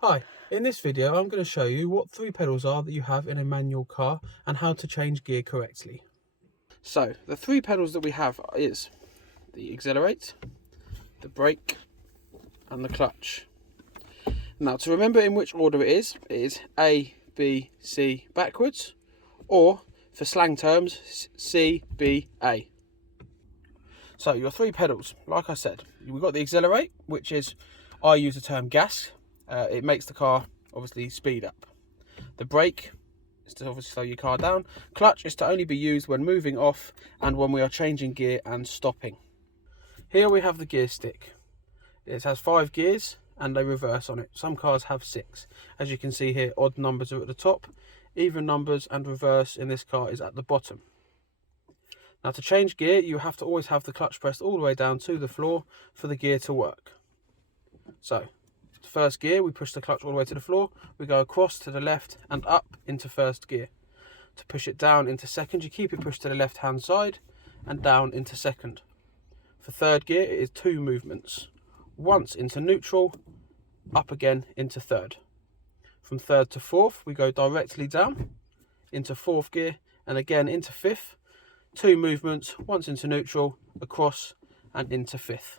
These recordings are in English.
Hi, in this video I'm going to show you what 3 pedals are that you have in a manual car and how to change gear correctly. So the 3 pedals that we have is the accelerate, the brake and the clutch. Now to remember in which order it is A, B, C backwards, or for slang terms C, B, A. So your 3 pedals, like I said, we've got the accelerate, which is, I use the term gas. It makes the car obviously speed up. The brake is to obviously slow your car down. Clutch is to only be used when moving off and when we are changing gear and stopping. Here we have the gear stick. It has 5 gears and a reverse on it. Some cars have 6. As you can see here, odd numbers are at the top, even numbers and reverse in this car is at the bottom. Now to change gear, you have to always have the clutch pressed all the way down to the floor for the gear to work. So, first gear, we push the clutch all the way to the floor, we go across to the left and up into first gear. To push it down into second, you keep it pushed to the left hand side and down into second. For third gear, it is 2 movements. Once into neutral, up again into third. From third to fourth, we go directly down into fourth gear and again into fifth. 2 movements, once into neutral, across and into fifth.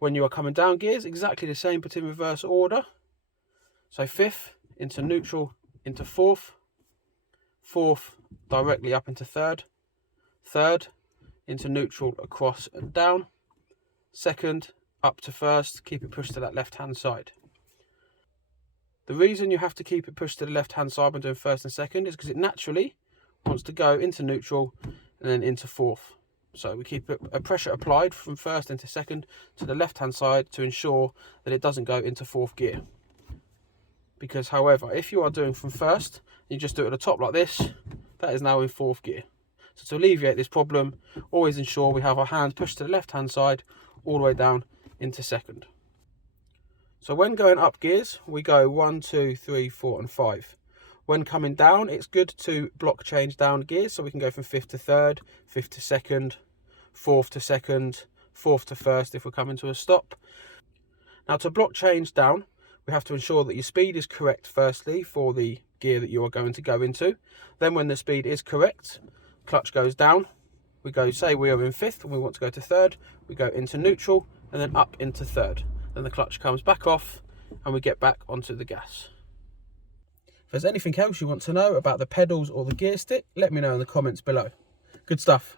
When you are coming down gears, exactly the same but in reverse order. So fifth into neutral into fourth, fourth directly up into third, third into neutral across and down, second up to first, keep it pushed to that left hand side. The reason you have to keep it pushed to the left hand side when doing first and second is because it naturally wants to go into neutral and then into fourth. So we keep a pressure applied from first into second to the left hand side to ensure that it doesn't go into fourth gear. Because however, if you are doing from first, you just do it at the top like this, that is now in fourth gear. So to alleviate this problem, always ensure we have our hands pushed to the left hand side all the way down into second. So when going up gears, we go 1, 2, 3, 4 and 5. When coming down, it's good to block change down gears, so we can go from 5th to 3rd, 5th to 2nd, 4th to 2nd, 4th to 1st if we're coming to a stop. Now to block change down, we have to ensure that your speed is correct firstly for the gear that you are going to go into. Then when the speed is correct, clutch goes down. We go, say we are in 5th and we want to go to 3rd, we go into neutral and then up into 3rd. Then the clutch comes back off and we get back onto the gas. If there's anything else you want to know about the pedals or the gear stick, let me know in the comments below. Good stuff.